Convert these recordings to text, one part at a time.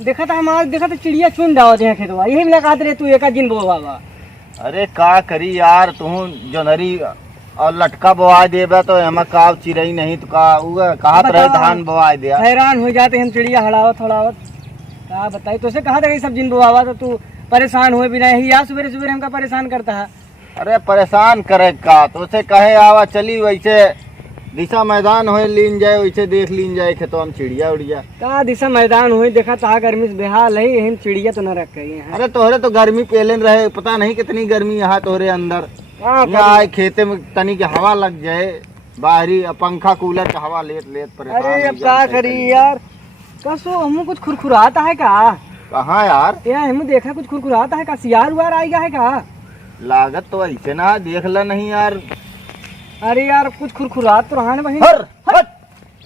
देखा था हमारा, देखा था चिड़िया चुन डावत है खेतवा, यही मिला कहते रहे तू एक दिन बो बाबा। अरे का करी यार, तू जोनरी और लटका बोआ देबा तो एमा का चिरई नहीं तो का उगा कहा रहे धान बोआ दिया। हैरान हो जाते हम, चिड़िया हड़ावत हड़ावत क्या बताई तो से कहा था सब दिन बोआवा तो तू परेशान हुए बिना ही या सवेरे सवेरे हमका परेशान करता है। अरे परेशान करे का तो से कहे आवा चली वैसे दिशा मैदान हो लीन जाए, वैसे देख लीन जाए खेतों हम चिड़िया उड़िया का दिशा मैदान हुई देखा था गर्मी से बेहाल है, यही चिड़िया तो न रख गई है। अरे तोहरे तो गर्मी पहले रहे, पता नहीं कितनी गर्मी यहाँ तोहरे अंदर यहाँ खेते में तनी के हवा लग जाए, बाहरी पंखा कूलर का हवा लेत लेत परेशान। अरे अब क्या करी यार, कसो हम कुछ खुरखुराता है का? कहाँ यार हम देखा कुछ खुरखुराता है का? सियार उबार आ गया है का? लागत तो ऐसे ना देख ला नहीं यार। अरे यार कुछ खुरखुरात तो रहा है भाई। हर हट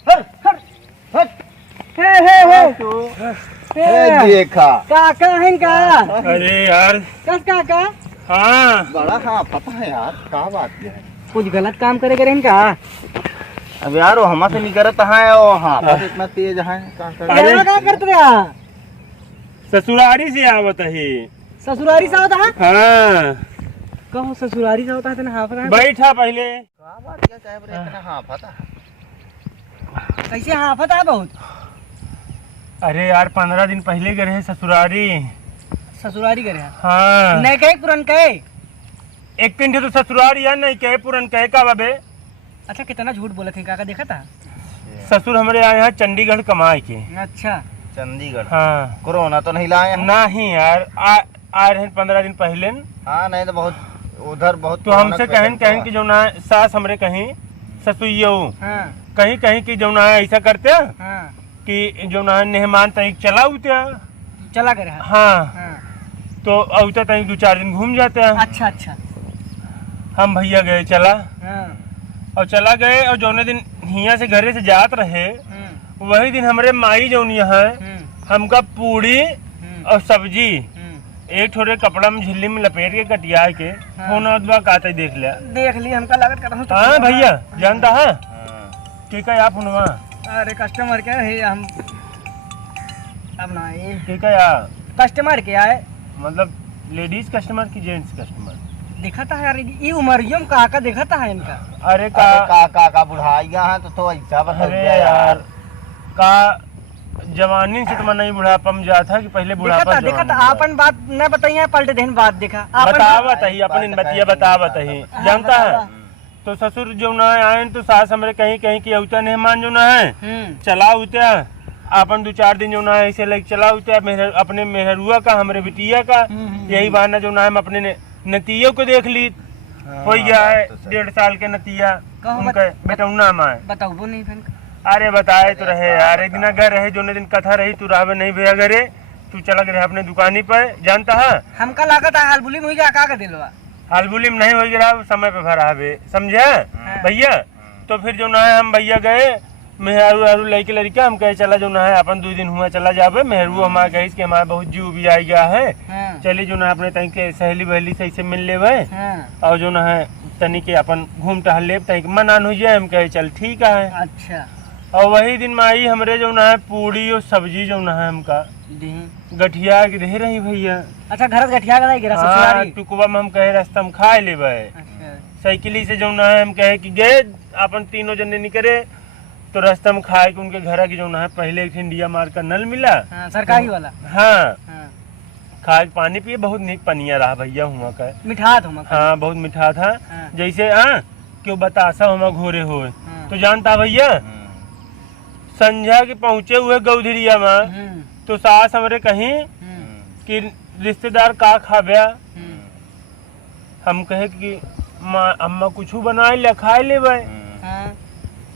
हर हर हट हे देखा काका है का? अरे यार कस काका? हाँ बड़ा हाँ पता है यार, क्या बात है कुछ गलत काम करे करे इनका? अब यार वो हमारे से नहीं करता है, वो हाँ बस इतना तेज है क्या करते रहा? ससुरारी से आवत है। ससुरारी से होता है? हाँ कहो ससुरारी से होता है तो हाँ पता है। बैठा पहले कैसे हाँ पता है बहुत? अरे यार 15 दिन पहले गए हैं ससुरारी। ससुरारी करे? हाँ नहीं कहे पुरन कहे? एक दिन तो ससुरारी यार नहीं कहे पुरन कहे का बाबे। अच्छा कितना झूठ बोले थे काका, देखा था? ससुर हमारे आए हैं चंडीगढ़ कमाए के। अच्छा चंडीगढ़? हाँ कोरोना तो नहीं लाए? नहीं यार आ रहे 15 दिन पहले। हाँ नहीं तो बहुत उधर बहुत तो हमसे कहन कि जो ना सास हमरे कहीं ससुइयो हाँ कहीं कहीं की जो ना ऐसा करते हाँ कि जो ना मेहमान तक चला उते। चला करे? हाँ हाँ तो औता तक 2-4 दिन घूम जाते हैं। अच्छा अच्छा हम भैया गए चला हाँ और चला गए, और जौने दिन हिया से घरे से जात रहे वही दिन हमारे माई जौनिया है हमका पूड़ी और सब्जी एक थोड़े कपड़ा में झिल्ली में लपेट के कटिया के फोन काते देख लिया। देख ली हमका लागत कर रहा। हाँ भैया जानता है के का आप फोनवा? अरे कस्टमर क्या है हम अब ना ये के का या कस्टमर क्या है? मतलब लेडीज कस्टमर की जेंट्स कस्टमर? दिखाता है यार ये उमरियों में काका दिखाता है इनका। अरे का बुढ़ाइया है तो ऐसा बता अरे यार का जवानी से तो नहीं बुढ़ापा में जाता कि पहले बुढ़ापा देखा आपन बात न बताइए पलटे देन बात देखा बतावत ही अपन बतिया बतावत ही जानता है। तो ससुर जो ना आए तो सास हमारे कहीं कहीं की औता मेहमान जो ना है चला उता अपन 2-4 दिन जो ना है ऐसे लग चला उता अपने मेहरुआ का हमरे बिटिया का यही बहाना जो ना हम अपने नतियों को देख ली हो गया है 1.5 साल के नतिया उनका बेटौना माए। बताओ वो नहीं फिर? अरे बताए तो रहे यार, एक दिन घर रहे जो दिन कथा रही तू रावे नहीं भैया घरे तू चला गए अपने दुकानी पर जानता है। हमका लागत है हालबुली में जा का दिलवा हालबुली में नहीं हो गया समय पे भरा है समझे भैया। तो फिर जो ना है हम भैया गए मेहरू हरू लड़के लड़का हम कहे चला जो ना है अपन 2 दिन हुआ चला जावे मेहरू हमारे गई कि हमारे बहुत जीव भी आ गया है चलिए जो ना अपने तनी के सहेली बहेली से ऐसे मिल ले और जो ना है तनी के अपन घूम टहल ले तनी मन आन हो जाए हम कहे चल ठीक है। अच्छा और वही दिन माई हमरे जो ना है पूड़ी और सब्जी जो ना है हमका गठिया के दे रही भैया। अच्छा घर गठिया का गिरा हाँ टुकवा में हम कहे रास्ता में खाए लेवे साइकिली से जो ना है हम कहे कि गए अपन तीनों जने निकले तो रास्ता में खाए के उनके घर की जो ना है पहले एक इंडिया मार का नल मिला सरकारी वाला। हाँ खाए पानी पिए बहुत नीक पनिया रहा भैया हुआ का मिठा था। हाँ बहुत मीठा था जैसे हाँ क्यों बतासा हुआ घोरे हो तो जानता भैया संझा के पहुँचे हुए गौधरिया में तो सास हमरे कहीं कि रिश्तेदार का खाव्या हम कहे कि अम्मा कुछ बनाए ले खाए ले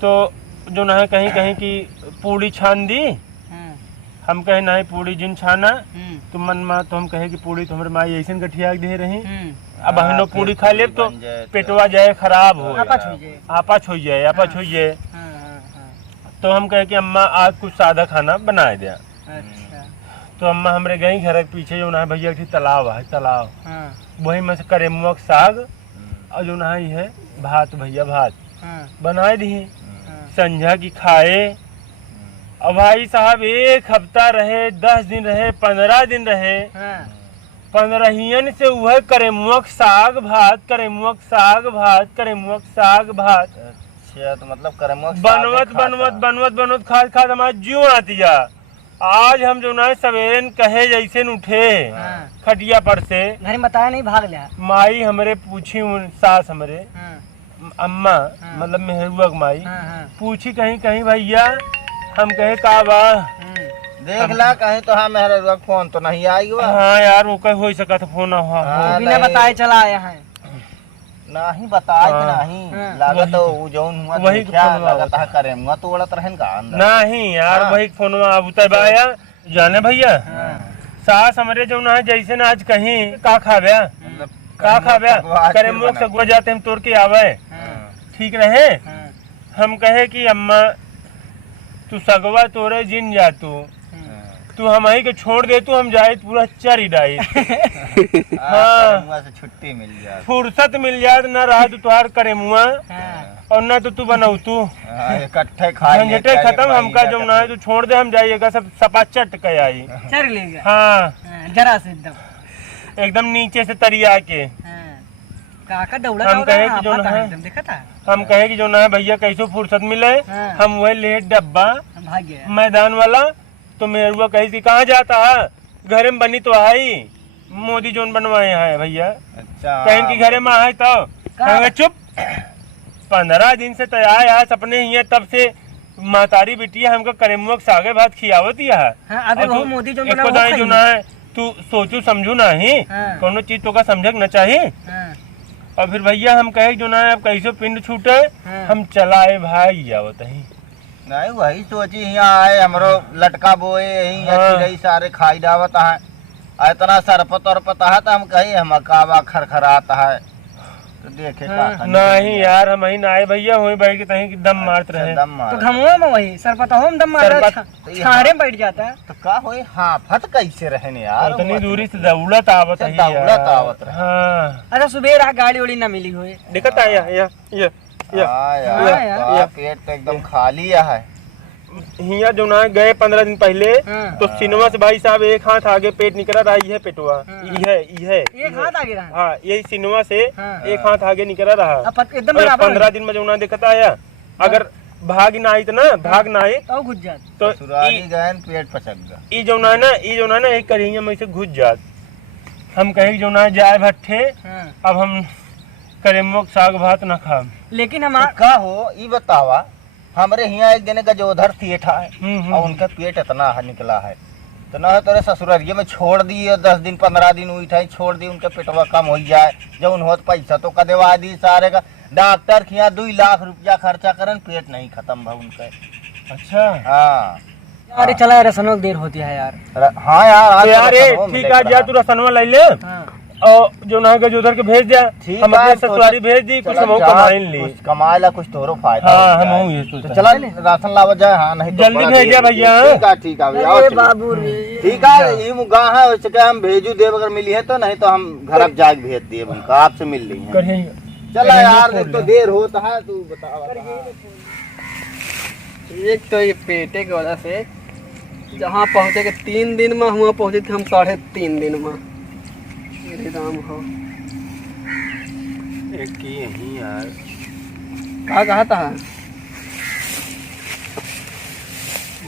तो जो ना है कहीं कहीं की पूड़ी छान दी हम कहे नहीं पूड़ी जिन छाना तो मन माँ तो हम कहे कि पूड़ी तो हमारे माँ ऐसे गठिया दे रही अब हम लोग पूड़ी खा ले तो पेटवा जाए खराब हो आपच हो जाए तो हम कहे कि अम्मा आज कुछ सादा खाना बना दिया। अच्छा तो अम्मा हमरे गई घर के पीछे जो ना है भैया तालाब है तालाब वही में से करेमुआ साग और जो ना है भात भैया भात बनाए दी संझा की खाए अब भाई साहब 1 हफ्ता रहे, 10 दिन रहे, 15 दिन रहे, हाँ। 15 से वह करे मुख साग भात, करे मुख साग भात, करे मुख साग भात। अच्छा तो मतलब करमुआ बनवत खाद खाद हमारा जीव आती जा। आज हम जो ना सवेरे कहे जैसे न उठे हाँ। खटिया पर से, घर में बताया नहीं, भाग लिया। माई हमरे पूछी, सास हमरे हाँ। अम्मा हाँ। मतलब मेहरुआ की माई हाँ, हाँ। पूछी कहीं कहीं भैया, हम कहे का बा। देख ला कहीं तो हाँ मेहरा फोन तो नहीं आई हुआ। हाँ यार वो कहीं हो सकता था फोन हाँ, बिना नहीं। बताए चला आया है। नहीं बताए कि हाँ। नहीं हाँ। लागत तो वो जौन हुआ वही तो क्या फोन हुआ लागत है करेमुआ तो उड़त रहन का अंदर। नहीं यार हाँ। वही फोन अब उतर जाने भैया। हाँ। सास हमरे जो ना जैसे ना आज कहीं का खाव्या मतलब का खाव्या सगवा करे फिर मुख बना। सगुआ जाते हम तोड़ के आवे हाँ। ठीक रहे। हाँ। हम कहे कि अम्मा तू सगवा तोरे जिन जा तू हम ही के छोड़ दे, तू हम जाए पूरा चरी डाई। हाँ। करेमुआ से छुट्टी मिल जाए, फुर्सत मिल जाए न रहा तू तुहार करे मुआ हाँ। और न तो तू बनाऊ तू इकट्ठे खा लिए, झंझटे करे खत्म। हमका भाई जो जाकर ना है तू छोड़ दे, हम जाइएगा सब सपा चट के आई। चल लेगा। हाँ हाँ, जरा से एकदम। एकदम नीचे से तरिया के हाँ। काका दौड़ा हम कहे कि जो ना है एकदम देखा था। हम कहे कि जो ना है भैया कैसे फुर्सत मिले। हाँ। हम वही लेट डब्बा हम भाग गया। मैदान वाला तो मेरुआ कही थी कहाँ जाता है, घरे में बनी तो आई मोदी जोन बनवाए हैं भैया, अच्छा कहीं की घरे में आए तो कहेंगे चुप। 15 दिन से तैयार है सपने ही है, तब से महतारी बिटिया हमको करेमुआ सागे भात खियावती है। हाँ, अबे और वो तू मोदी जोन एको बना वो दाई जो खाई ना है तू सोचू समझू नहीं हाँ। कोनो चीज तो का समझक न चाहिए। हाँ। और फिर भैया हम कहे जो ना है अब कैसे पिंड छूटे, हाँ। हम चलाए भाई आवत ही। नहीं वही सोची यहाँ आए हमरो लटका बोए यही हाँ। चिड़ई सारे खाई डावत है, इतना सरपत और पता है तो हम कही हम कावा खरखराता है तो देखे हाँ। का नहीं यार हम ही ना आए भैया वही बैठ के तहीं की दम मारत रहे। दम तो मार घमुआ में वही सरपतहों में दम मार रहा था, तो ये छाड़े में बैठ जाता है। तो का होई हाफत कैसे रहने यार, इतनी दूरी से दौड़त आवत है यार। दौड़त आवत रहे। हाँ अरे सुबह गाड़ी उड़ी ना मिली हुई। दिक्कत आया या हाँ हाँ यार यार। तो पेट तो एकदम खाली है। हिया जो ना गए 15 दिन पहले हाँ। तो सिनेमा से भाई साहब एक हाथ आगे पेट निकल रहा है पेटवा हाँ। ये एक हाथ आगे रहा। हाँ यही सिनेमा से हाँ। एक हाथ आगे निकल रहा। अब एकदम और बराबर 15 दिन में जो ना दिक्कत आया, अगर भाग ना आई तो ना भाग ना आई तो घुस जात। तो ससुराली गए पेट पचक गया। ई जो ना है ना एक करिया में से घुस जात। हम कहे जो ना जाए भट्ठे, हाँ। अब हम करेमुआ साग भात न खा। लेकिन तो हमारा का हो ये बतावा, हमरे यहाँ एक दिन का जो उधर थिएठा है और उनका पेट इतना निकला है तो ना तेरे ससुरारिये में छोड़ दी और 10 दिन 15 दिन हुई था छोड़ दी, उनका पेटवा कम हो जाए जब उन्होंने पैसा तो का देवा दी सारे का, डॉक्टर के यहाँ 2 लाख रुपया खर्चा करन पेट नहीं खत्म भा उनका। अच्छा हाँ अरे चला यार, रसनों की देर होती है यार। हाँ यार आज तो यार तो ए, रसमों ठीक मिले है जा करा। तू रसनवा ले ले हाँ। और जो ना है उधर के भेज दिया, ठीक हम है, अपने तो ससुरारी भेज दी, कुछ चला हम जा, कमाइन ली। कुछ कमाए ला कुछ तोरो फायदा हाँ हो हम जाए। हूँ ये तो सोचता। चला राशन लावा जाए। हाँ नहीं तो जल्दी बड़ा भेज देर जा होगी। भैया। ठीक है भैया आओ अरे चलिए। बाबू रे। ठीक है ये मुगा है वैसे क्या हम भेजू देव अगर मिली है तो, नहीं तो हम घर जाके भेज दिए उनका, आपसे मिल ली है। करिए चला यार एक तो देर होता है तू बता। एक तो ये पेटे की वजह से जहाँ पहुँचे के 3 दिन में, हुआ पहुँचे थे हम 3.5 दिन में। मेरे राम हो एक ही यही यार कहा था।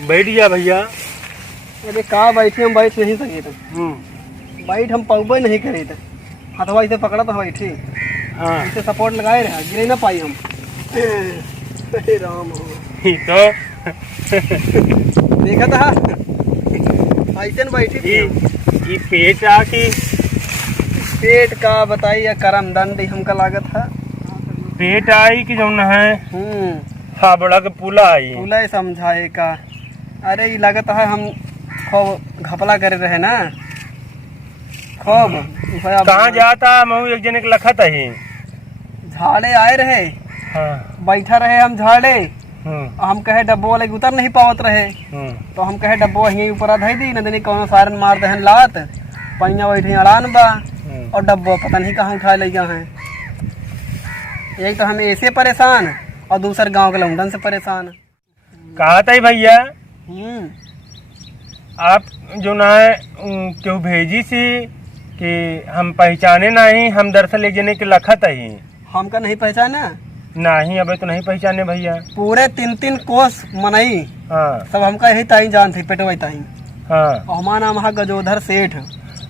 बैठ जा भैया। अरे कहा बैठे, हम बैठ नहीं सके थे। बैठ हम पगबे नहीं करे थे, हथवा से पकड़ा था बैठे, हाँ इसे सपोर्ट लगाए रहे, गिरे ना पाई हम। अरे राम हो ही तो देखा था ऐसे न बैठी थी। ये पेट आके पेट का बताइए, करम दंड हमका लागत है। पेट आई कि जो है हावड़ा के पुला आई। पुला समझाए का। अरे ये लागत है हम खूब घपला करे रहे ना, खूब कहाँ जाता मैं एक जने के लखत है। झाड़े आए रहे, हाँ बैठा रहे हम झाड़े, हम कहे डब्बो वाले उतर नहीं पावत रहे, तो हम कहे डब्बो यहीं ऊपर धई दी न देनी कौनो सारन मार दहन लात, पैया बैठे अड़ान बा और डब्बो पता नहीं कहाँ उठा ले गया है। एक तो हम ऐसे परेशान और दूसर गांव के लौंडन से परेशान। कहा था भैया आप जो ना है क्यों भेजी सी कि हम पहचाने नहीं, हम दरअसल एक जने के लखत ही हमका नहीं पहचाना नहीं, अबे तो नहीं पहचाने भैया। पूरे 3 कोस मनई हाँ सब हमका यही ताई जान थी पेटवा ताई। हाँ और हमारा नाम है गजोधर सेठ।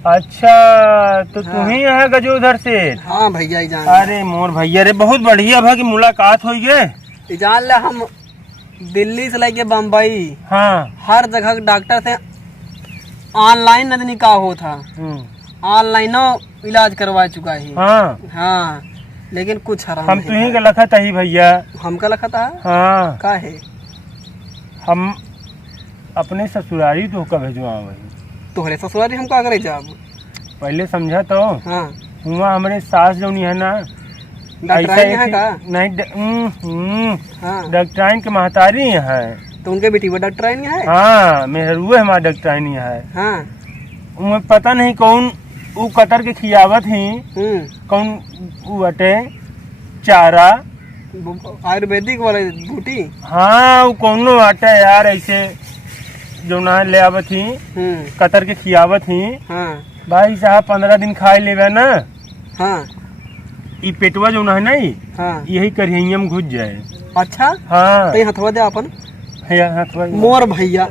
अच्छा तो तू ही है गजोधर सेठ? हाँ भैया ही जान। अरे मोर भैया रे बहुत बढ़िया भा की मुलाकात हुई है। जान ले हम दिल्ली से लेके बम्बई हाँ हर जगह डॉक्टर से ऑनलाइन नदनी का हो था, ऑनलाइन इलाज करवा चुका है। हाँ हाँ लेकिन कुछ हराम हम तुही का लखत ही भैया। हमका लखा था हाँ का है हम अपने ससुरारी तो का भेजवा वही। तोहरे ससुरारी हम का करे जाब? पहले समझा तो हाँ हुआ हमारे सास जो नहीं है ना डॉक्टराइन है का? नहीं हाँ डॉक्टराइन के महतारी है तो उनके बेटी वो डॉक्टराइन है। हाँ मेहरुए हमारा डॉक्टराइन है। हाँ उन्हें पता नहीं कौन वो कतर के खियावत ही कौन वो अटे चारा आयुर्वेदिक वाले बूटी। हाँ वो कौनो आटा यार ऐसे जो ना ले आवत ही कतर के खियावत ही। हाँ भाई साहब 15 दिन खाए लेवे ना हाँ ये पेटवा जो ना है नहीं हाँ यही करिया में घुस जाए। अच्छा हाँ तो हथवा दे अपन हथवा मोर भैया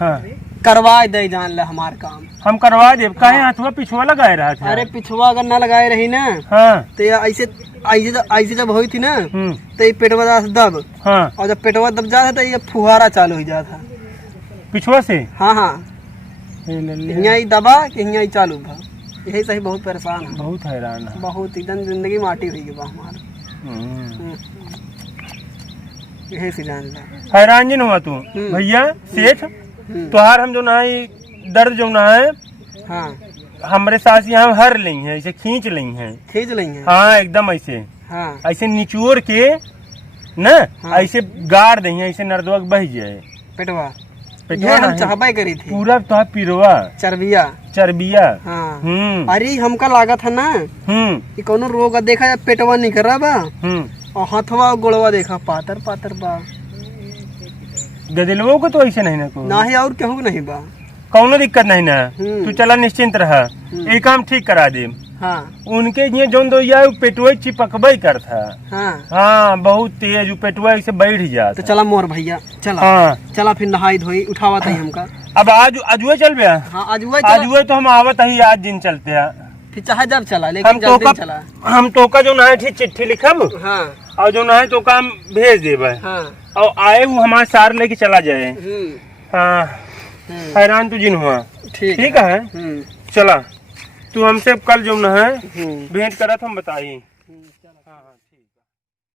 हाँ करवा दे जान ले हमार काम। हम करवा दे काहे हथवा पिछुआ लगाए रहा था। अरे पिछवा अगर ना लगाए रही ना हाँ तो ये ऐसे जब हुई थी ना तो ये पेटवा दास दब। हाँ और जब पेटवा दब जाता तो ये फुहारा चालू हो जाता पिछुआ से। हाँ हाँ हियाँ ही दबा कि हियाँ ही चालू भा। यही सही बहुत परेशान है, बहुत हैरान है। बहुत एकदम जिंदगी माटी हुई बा हमार। यही से जान ले हैरान जी न हुआ तू भैया सेठ तुहार हम जो ना है दर्द जो ना है हाँ हमारे सास यहाँ हर ली है ऐसे खींच ली है। खींच लेंगे। हाँ एकदम ऐसे हाँ ऐसे निचोड़ के न हाँ। ऐसे गाड़ दे ऐसे नर्दवा बह जाए पेटवा। पेटवा ये हम नहीं, चाहबा करी थी पूरा तो पिरवा चर्बिया। चर्बिया। हाँ अरे हमका लागत है ना कि कोनो रोग देखा जाए पेटवा नहीं कर रहा बा और हाथवा और गोड़वा देखा पातर पातर बा। गदिलवो को तो ऐसे नहीं ना को ना ही और केहू नहीं बा। कौनो दिक्कत नहीं ना तू चला निश्चिंत रहा ये काम ठीक करा दे। हाँ उनके ये जोन दो या पेटवा चिपकबई कर था। हाँ हाँ बहुत तेज पेटवा ऐसे बैठ जाता। तो चला मोर भैया चला। हाँ चला फिर नहाई धोई उठावा था हमका। अब आज अजुए चल गया। हाँ अजुए तो हम आवत ही आज दिन चलते हैं। फिर चाहे जब चला लेकिन जल्दी चला। हम तो का जो ना है ठीक चिट्ठी लिखब हाँ और जो ना है तो काम भेज देबे हाँ और आए वो हमारे सार लेके चला जाए। हाँ हैरान तो जिन हुआ। ठीक है चला तू हमसे कल जो ना है भेंट करा हम बताई। हाँ हाँ।